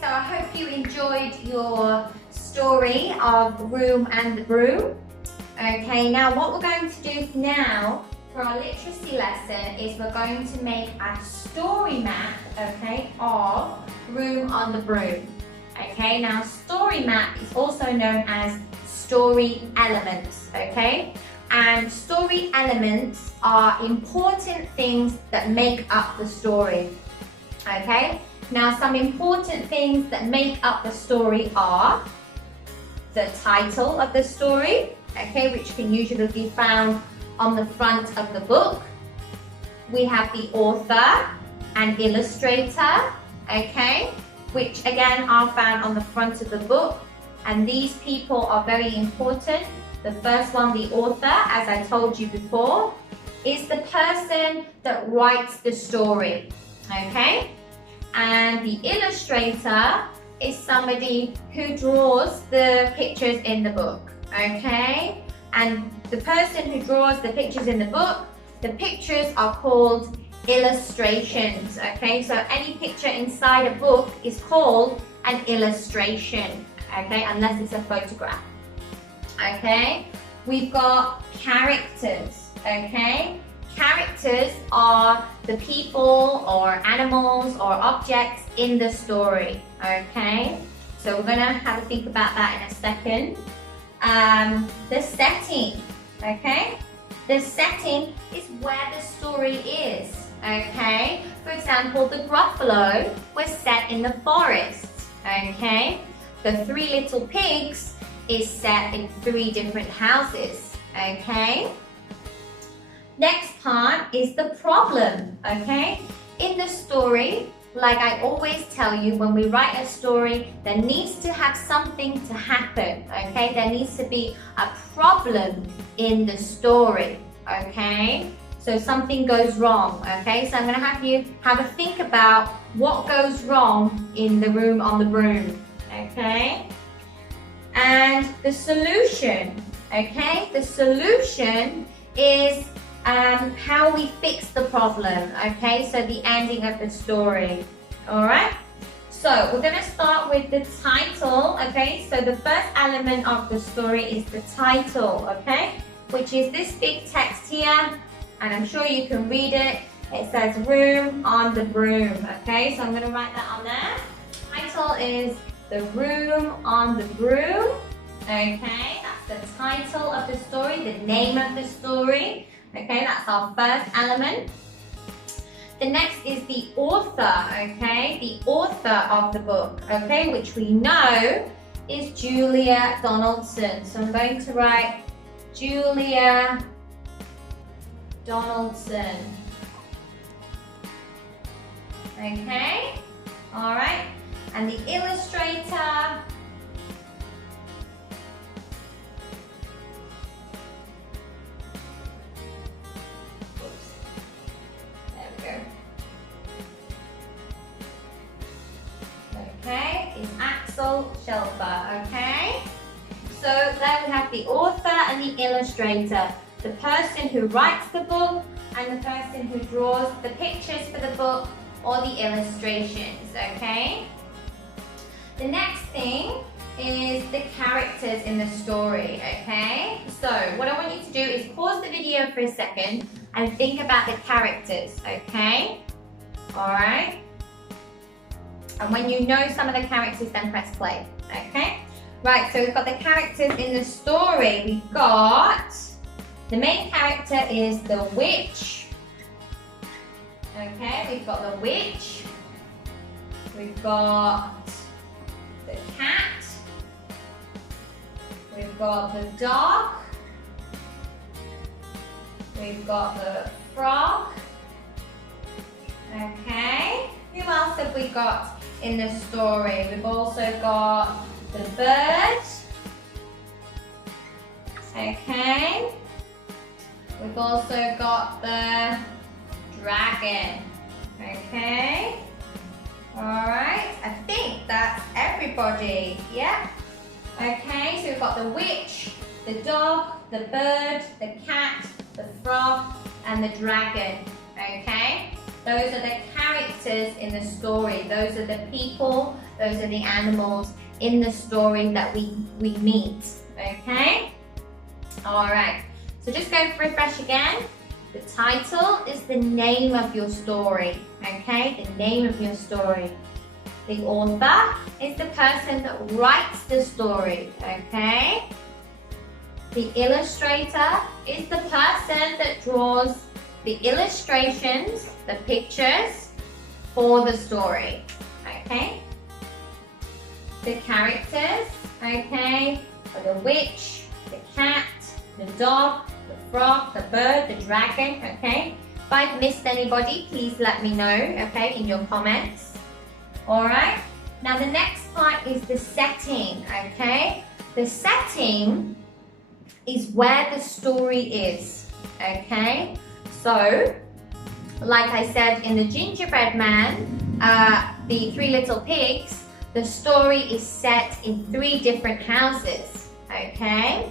so I hope you enjoyed your story of Room and the Broom. Okay, now what we're going to do now for our literacy lesson is we're going to make a story map, okay, of Room on the Broom. Okay, now story map is also known as story elements, okay? And story elements are important things that make up the story, okay? Now some important things that make up the story are the title of the story, okay, which can usually be found on the front of the book. We have the author and illustrator, okay, which again are found on the front of the book. And these people are very important. The first one, the author, as I told you before, is the person that writes the story, okay? And the illustrator is somebody who draws the pictures in the book, okay? And the person who draws the pictures in the book, the pictures are called illustrations, okay? So any picture inside a book is called an illustration, okay? Unless it's a photograph, okay? We've got characters, okay? Characters are the people or animals or objects in the story, okay? So we're gonna have a think about that in a second. The setting, okay? The setting is where the story is, okay? For example, the Gruffalo was set in the forest, okay? The Three Little Pigs is set in 3 different houses, okay? Next part is the problem, okay? In the story, like I always tell you, when we write a story, there needs to have something to happen, okay? There needs to be a problem in the story, okay? So something goes wrong, okay? So I'm gonna have you have a think about what goes wrong in the Room on the Broom, okay? And the solution, okay? The solution is how we fix the problem, okay? So the ending of the story, all right? So we're gonna start with the title, okay? So the first element of the story is the title, okay? Which is this big text here, and I'm sure you can read it. It says Room on the Broom, okay? So I'm gonna write that on there. Title is The Room on the Broom, okay? That's the title of the story, the name of the story. Okay, that's our first element. The next is the author, okay? The author of the book, okay? Which we know is Julia Donaldson. So I'm going to write Julia Donaldson. Okay, all right. And the illustrator is Axel Shelfer, okay? So there we have the author and the illustrator, the person who writes the book and the person who draws the pictures for the book or the illustrations, okay? The next thing is the characters in the story, okay? So what I want you to do is pause the video for a second and think about the characters, okay? All right? And when you know some of the characters, then press play, okay? Right, so we've got the characters in the story. We've got, the main character is the witch. Okay, we've got the witch. We've got the cat. We've got the dog. We've got the frog. Okay, who else have we got in the story? We've also got the bird. Okay. We've also got the dragon. Okay. Alright, I think that's everybody. Yeah. Okay, so we've got the witch, the dog, the bird, the cat, the frog, and the dragon. Okay. Those are the characters characters in the story. Those are the people, those are the animals in the story that we meet, okay? All right, so just go refresh again. The title is the name of your story, okay? The name of your story. The author is the person that writes the story, okay? The illustrator is the person that draws the illustrations, the pictures for the story, okay? The characters, okay, are the witch, the cat, the dog, the frog, the bird, the dragon, okay? If I've missed anybody, please let me know, okay, in your comments. All right, now the next part is the setting, okay? The setting is where the story is, okay? So, like I said in the Gingerbread Man, the Three Little Pigs, the story is set in 3 different houses, okay?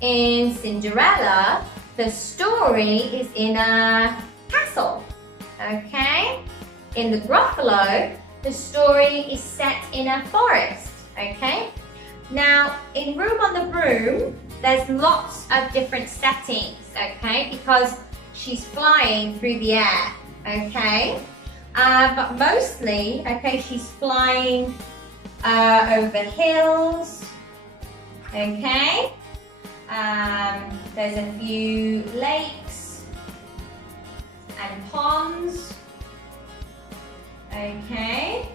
In Cinderella, the story is in a castle, okay? In the Gruffalo, the story is set in a forest, okay? Now, in Room on the Broom, there's lots of different settings, okay? Because she's flying through the air, okay? But mostly, okay, she's flying over hills, okay? There's a few lakes and ponds, okay?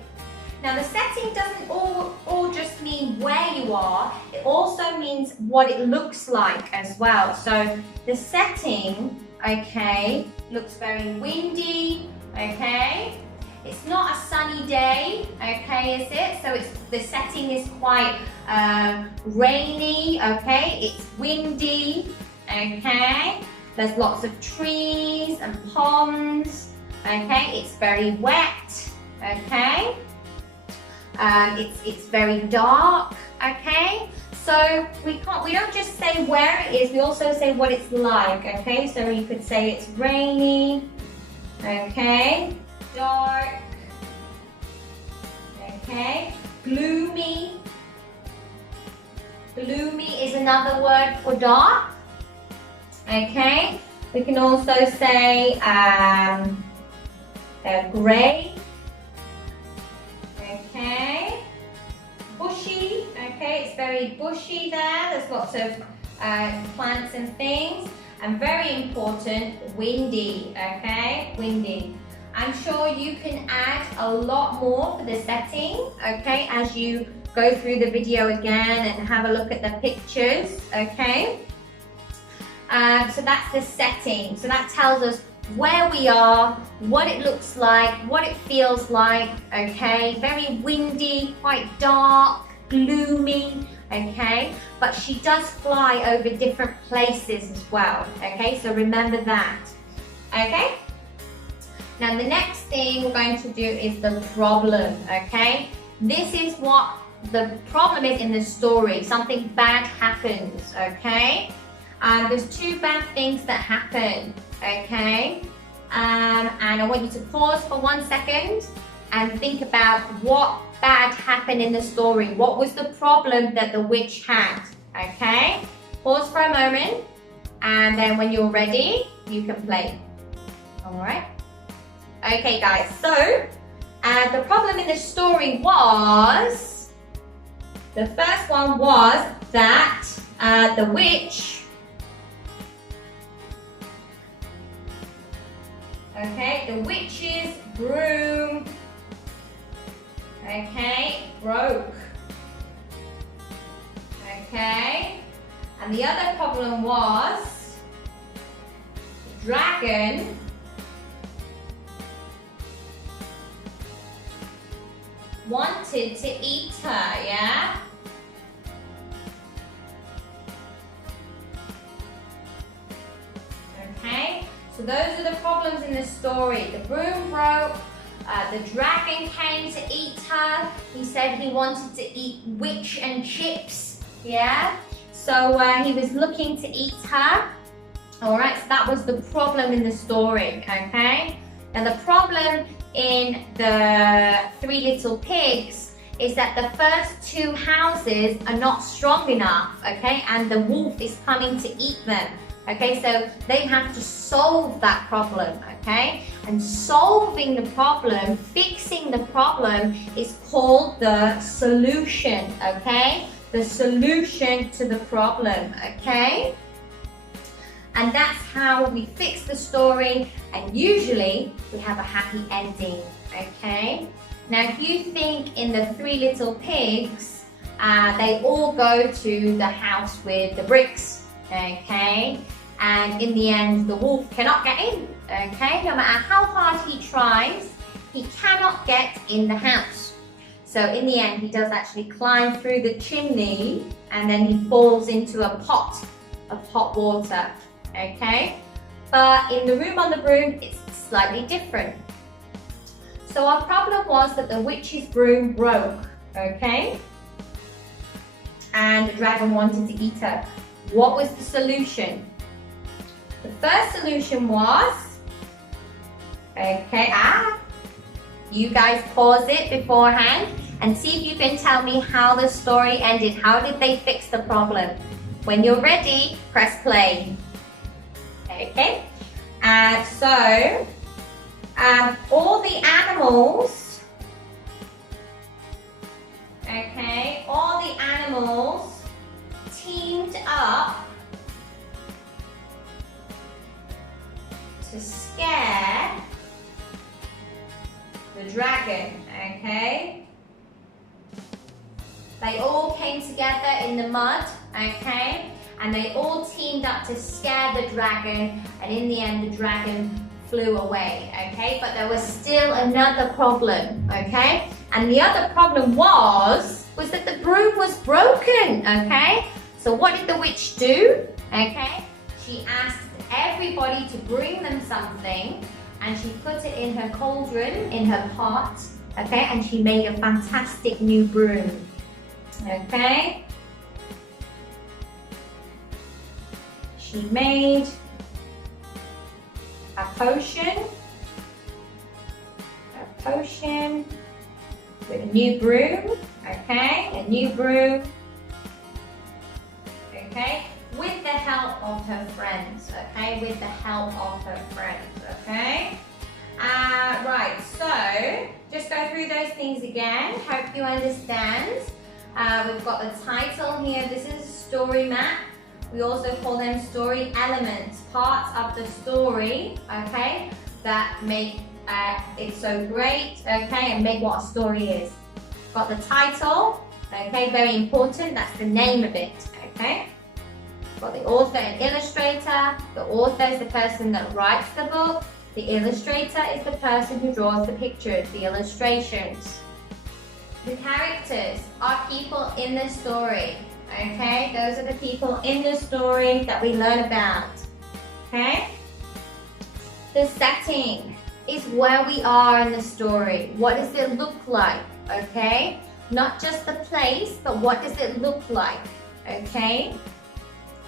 Now the setting doesn't all just mean where you are, it also means what it looks like as well. So the setting, okay, looks very windy, okay? It's not a sunny day, okay, is it? So the setting is quite rainy, okay? It's windy, okay? There's lots of trees and ponds, okay? It's very wet, okay? It's very dark, okay? So we don't just say where it is, we also say what it's like, okay? So you could say it's rainy, okay? Dark, okay? Gloomy. Gloomy is another word for dark, okay? We can also say grey, okay? Bushy, okay? It's very bushy there. There's lots of plants and things. And very important, windy, okay? Windy. I'm sure you can add a lot more for the setting, okay, as you go through the video again and have a look at the pictures, okay? So that's the setting. So that tells us where we are, what it looks like, what it feels like, okay? Very windy, quite dark, gloomy, okay? But she does fly over different places as well, okay? So remember that, okay? Now the next thing we're going to do is the problem, okay? This is what the problem is in the story. Something bad happens, okay? There's 2 bad things that happen, okay? And I want you to pause for 1 second and think about what bad happened in the story. What was the problem that the witch had, okay? Pause for a moment, and then when you're ready, you can play. All right? Okay, guys, so the problem in the story was, the first one was that the witch, okay, the witch's broom, okay, broke, okay, and the other problem was the dragon wanted to eat her, yeah? Okay, so those are the problems in the story. The broom broke, the dragon came to eat her. He said he wanted to eat witch and chips, yeah? So he was looking to eat her. All right, so that was the problem in the story, okay? And the problem in the Three Little Pigs is that the first two houses are not strong enough, okay, and the wolf is coming to eat them. Okay, so they have to solve that problem, okay? And solving the problem, fixing the problem is called the solution, okay? The solution to the problem, okay? And that's how we fix the story, and usually we have a happy ending, okay? Now, if you think in the Three Little Pigs, they all go to the house with the bricks, okay? And in the end, the wolf cannot get in, okay? No matter how hard he tries, he cannot get in the house. So in the end, he does actually climb through the chimney and then he falls into a pot of hot water, okay? But in the Room on the Broom, it's slightly different. So our problem was that the witch's broom broke, okay? And the dragon wanted to eat her. What was the solution? The first solution was, okay, you guys pause it beforehand and see if you can tell me how the story ended. How did they fix the problem? When you're ready, press play. Okay, so all the animals, okay, all the animals teamed up to scare the dragon, okay? They all came together in the mud, okay? And they all teamed up to scare the dragon, and in the end the dragon flew away, okay? But there was still another problem, okay? And the other problem was that the broom was broken, okay? So what did the witch do, okay? She asked everybody to bring them something, and she put it in her cauldron, in her pot, okay? And she made a fantastic new broom, okay? She made a potion with a new broom, okay? A new broom, okay? With the help of her friends, okay? With the help of her friends, okay? Right, so just go through those things again. Hope you understand. We've got the title here. This is a story map. We also call them story elements, parts of the story, okay? That make it so great, okay? And make what a story is. Got the title, okay? Very important. That's the name of it, okay? Got the author and illustrator. The author is the person that writes the book. The illustrator is the person who draws the pictures, the illustrations. The characters are people in the story, okay? Those are the people in the story that we learn about, okay? The setting is where we are in the story. What does it look like, okay? Not just the place, but what does it look like, okay?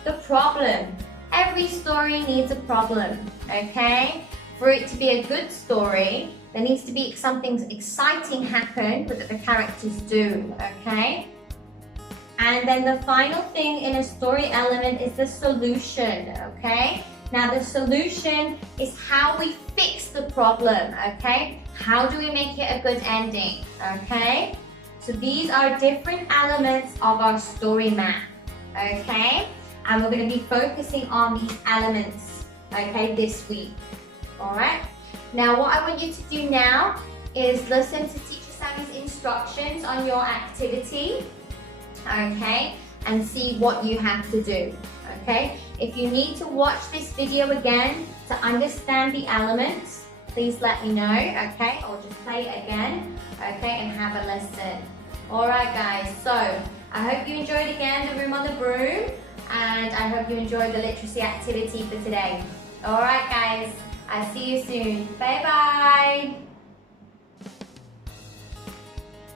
The problem. Every story needs a problem, okay? For it to be a good story, there needs to be something exciting happen that the characters do, okay? And then the final thing in a story element is the solution, okay? Now the solution is how we fix the problem, okay? How do we make it a good ending, okay? So these are different elements of our story map, okay? And we're going to be focusing on these elements, okay, this week. Alright? Now what I want you to do now is listen to Teacher Sammy's instructions on your activity, okay, and see what you have to do, okay? If you need to watch this video again to understand the elements, please let me know, okay, or just play it again, okay, and have a lesson. Alright guys, so I hope you enjoyed again the Room on the Broom, and I hope you enjoyed the literacy activity for today. Alright guys, I'll see you soon. Bye bye!